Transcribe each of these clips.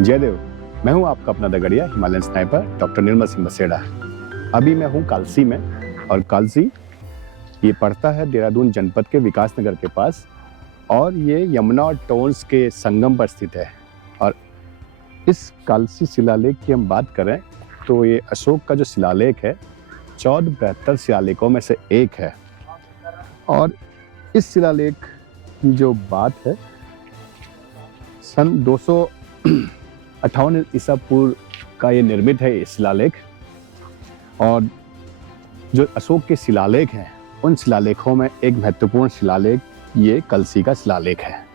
जयदेव, मैं हूं आपका अपना दगड़िया Himalayan sniper doctor Nirmal Singh Baseda. अभी मैं हूं कालसी में, और कालसी ये पड़ता है देहरादून जनपद के विकासनगर के पास, और ये यमुना और टोंस के संगम पर स्थित है। और इस कालसी शिलालेख की हम बात करें तो ये अशोक का जो शिलालेख है 14 बेहतर शिलालेखों में से एक है। और इस शिलालेख की जो बात है सन 258 ईसा पूर्व का ये निर्मित है ये शिलालेख। और जो अशोक के शिलालेख हैं उन शिलालेखों में एक महत्वपूर्ण शिलालेख ये कलसी का शिलालेख है।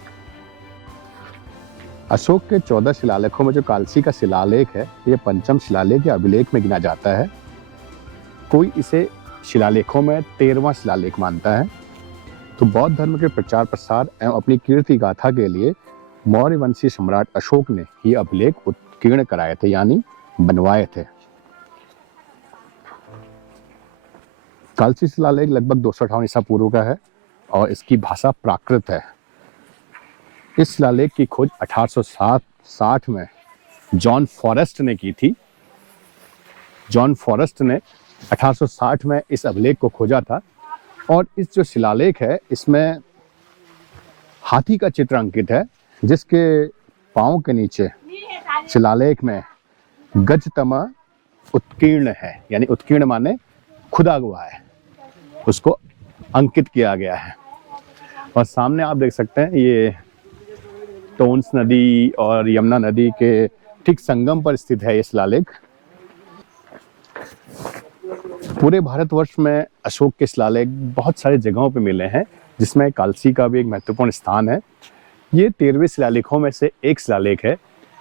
अशोक के 14 शिलालेखों में जो कालसी का शिलालेख है ये पंचम शिलालेख या अभिलेख में गिना जाता है। कोई इसे शिलालेखों में 13वां शिलालेख मानता है। तो बौद्ध धर्म के प्रचार प्रसार एवं अपनी कीर्ति गाथा के लिए मौर्य वंशीय सम्राट अशोक ने ये अभिलेख उत्कीर्ण कराए थे, यानी बनवाए थे। कालसी शिलालेख लगभग 258 ईसा पूर्व का है और इसकी भाषा प्राकृत है। इस शिलालेख की खोज 1860 में जॉन फॉरेस्ट ने की थी। जॉन फॉरेस्ट ने 1860 में इस अभिलेख को खोजा था। और इस जो शिलालेख है इसमें हाथी का चित्र अंकित है, जिसके पांव के नीचे शिलालेख में गजतमा उत्कीर्ण है, यानी उत्कीर्ण माने खुदा हुआ है, उसको अंकित किया गया है। और सामने आप देख सकते हैं ये टोंस नदी और यमुना नदी के ठीक संगम पर स्थित है ये शिलालेख। पूरे भारतवर्ष में अशोक के शिलालेख बहुत सारी जगहों पे मिले हैं, जिसमें कालसी का भी एक महत्वपूर्ण स्थान है। ये 13वें शिलालेखों में से एक शिलालेख है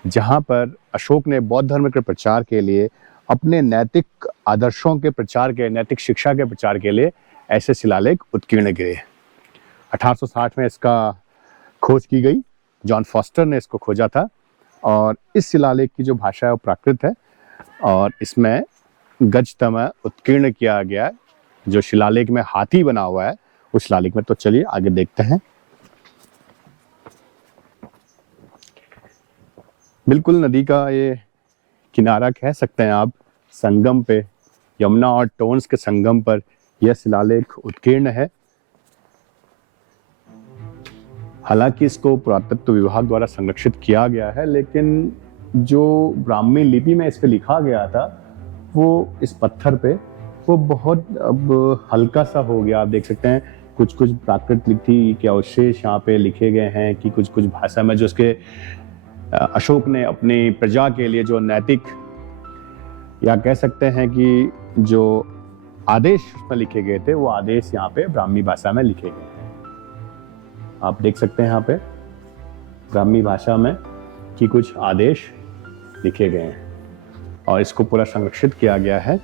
जहां पर अशोक ने बौद्ध धर्म के प्रचार के लिए, अपने नैतिक आदर्शों के प्रचार के, नैतिक शिक्षा के प्रचार के लिए ऐसे शिलालेख उत्कीर्ण किए। 1860 में इसका खोज की गई, जॉन फॉस्टर ने इसको खोजा था। और इस शिलालेख की जो भाषा है वो प्राकृत है और इसमें गजतमा उत्कीर्ण किया गया है। जो शिलालेख में हाथी बना हुआ है उस शिलालेख में। तो चलिए आगे देखते हैं। बिल्कुल नदी का ये किनारा कह सकते हैं आप, संगम पे, यमुना और टोंस के संगम पर यह शिलालेख उत्कीर्ण है। हालांकि इसको पुरातत्व विभाग द्वारा संरक्षित किया गया है, लेकिन जो ब्राह्मी लिपि में इस पे लिखा गया था वो इस पत्थर पे वो बहुत अब हल्का सा हो गया। आप देख सकते हैं कुछ कुछ प्राकृत लिपि के अवशेष यहाँ पे लिखे गए हैं कि कुछ कुछ भाषा में जो उसके अशोक ने अपनी प्रजा के लिए जो नैतिक, या कह सकते हैं कि जो आदेश उसमें लिखे गए थे वो आदेश यहाँ पे ब्राह्मी भाषा में लिखे गए हैं। आप देख सकते हैं यहाँ पे ब्राह्मी भाषा में कि कुछ आदेश लिखे गए हैं और इसको पूरा संरक्षित किया गया है।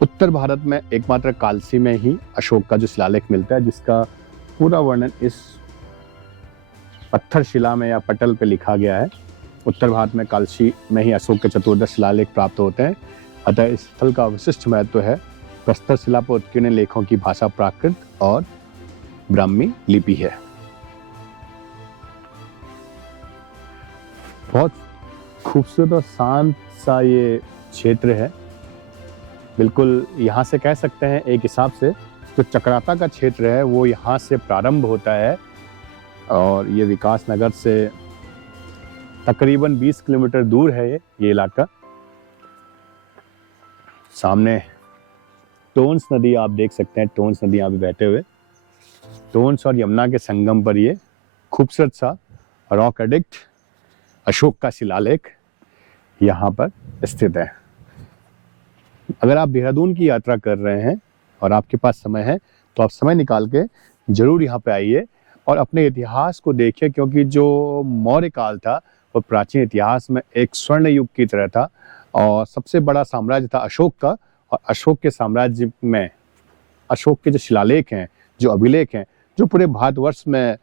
उत्तर भारत में एकमात्र कालसी में ही अशोक का जो शिलालेख मिलता है, जिसका पूरा वर्णन इस पत्थर शिला में या पटल पे लिखा गया है। उत्तर भारत में कालसी में ही अशोक के चतुर्दश शिलालेख प्राप्त होते हैं। अतः इस स्थल का विशिष्ट महत्व है। प्रस्तर शिला पर उत्कीर्ण लेखों की भाषा प्राकृत और ब्राह्मी लिपि है। बहुत खूबसूरत और शांत सा ये क्षेत्र है। बिल्कुल यहाँ से कह सकते हैं एक हिसाब से जो चक्राता का क्षेत्र है वो यहाँ से प्रारंभ होता है और ये विकासनगर से तकरीबन 20 किलोमीटर दूर है ये इलाका। सामने टोंस नदी आप देख सकते हैं, टोंस नदी यहाँ पे बहते हुए, टोंस और यमुना के संगम पर ये खूबसूरत सा रॉक एडिक्ट अशोक का शिलालेख यहाँ पर स्थित है। अगर आप देहरादून की यात्रा कर रहे हैं और आपके पास समय है तो आप समय निकाल के जरूर यहाँ पे आइए और अपने इतिहास को देखिए, क्योंकि जो मौर्य काल था वो प्राचीन इतिहास में एक स्वर्ण युग की तरह था और सबसे बड़ा साम्राज्य था अशोक का। और अशोक के साम्राज्य में अशोक के जो शिलालेख हैं, जो अभिलेख हैं, जो पूरे भारतवर्ष में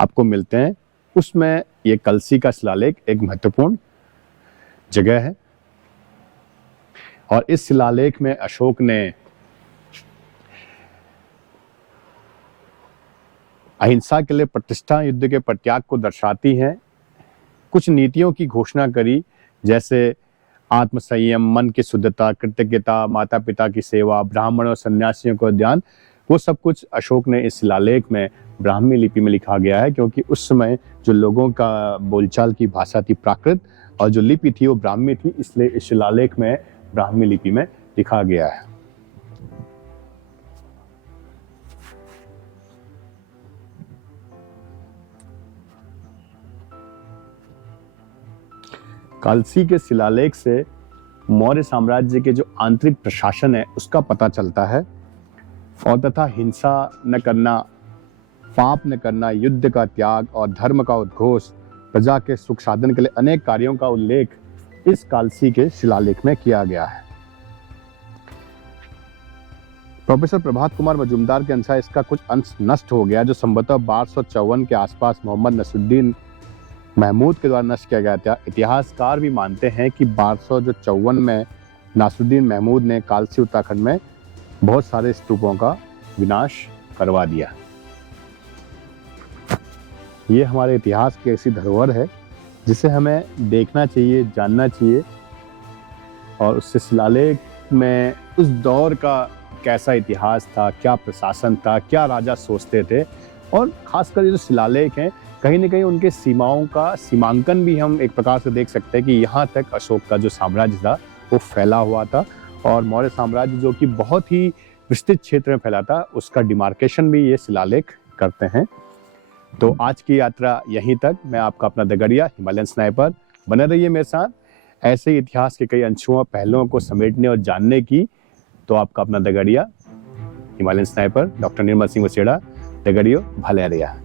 आपको मिलते हैं, उसमें ये कलसी का शिलालेख एक महत्वपूर्ण जगह है। और इस शिलालेख में अशोक ने अहिंसा के लिए प्रतिष्ठा युद्ध के प्रत्याग को दर्शाती हैं। कुछ नीतियों की घोषणा करी, जैसे आत्मसंयम, मन की शुद्धता, कृतज्ञता, माता पिता की सेवा, ब्राह्मण और सन्यासियों को ध्यान, वो सब कुछ अशोक ने इस शिलालेख में ब्राह्मी लिपि में लिखा गया है, क्योंकि उस समय जो लोगों का बोलचाल की भाषा थी प्राकृत और जो लिपि थी वो ब्राह्मी थी, इसलिए इस शिलालेख में ब्राह्मी लिपि में लिखा गया है। कालसी के शिलालेख से मौर्य साम्राज्य के जो आंतरिक प्रशासन है उसका पता चलता है, और तथा हिंसा न करना, पाप न करना, युद्ध का त्याग और धर्म का उद्घोष, प्रजा के सुख साधन के लिए अनेक कार्यों का उल्लेख इस कालसी के शिलालेख में किया गया है। प्रोफेसर प्रभात कुमार मजूमदार के अनुसार इसका कुछ अंश नष्ट हो गया, जो संभवतः 1254 के आसपास मोहम्मद नसरुद्दीन महमूद के द्वारा नष्ट किया गया था। इतिहासकार भी मानते हैं कि 1254 में नासरुद्दीन महमूद ने कालसी उत्तराखंड में बहुत सारे स्तूपों का विनाश करवा दिया। ये हमारे इतिहास की ऐसी धरोहर है जिसे हमें देखना चाहिए, जानना चाहिए, और उससे शिलालेख में उस दौर का कैसा इतिहास था, क्या प्रशासन था, क्या राजा सोचते थे, और खासकर ये जो शिलालेख हैं कहीं न कहीं उनके सीमाओं का सीमांकन भी हम एक प्रकार से देख सकते हैं कि यहाँ तक अशोक का जो साम्राज्य था वो फैला हुआ था, और मौर्य साम्राज्य जो कि बहुत ही विस्तृत क्षेत्र में फैला था उसका डिमार्केशन भी ये शिलालेख करते हैं। तो आज की यात्रा यहीं तक। मैं आपका अपना दगड़िया हिमालयन स्नाइपर, बने रहिए मेरे साथ ऐसे ही इतिहास के कई अंशों पहलुओं को समेटने और जानने की। तो आपका अपना दगड़िया Himalayan sniper doctor Nirmal Singh वसेड़ा, दगड़ियो भले रहिया।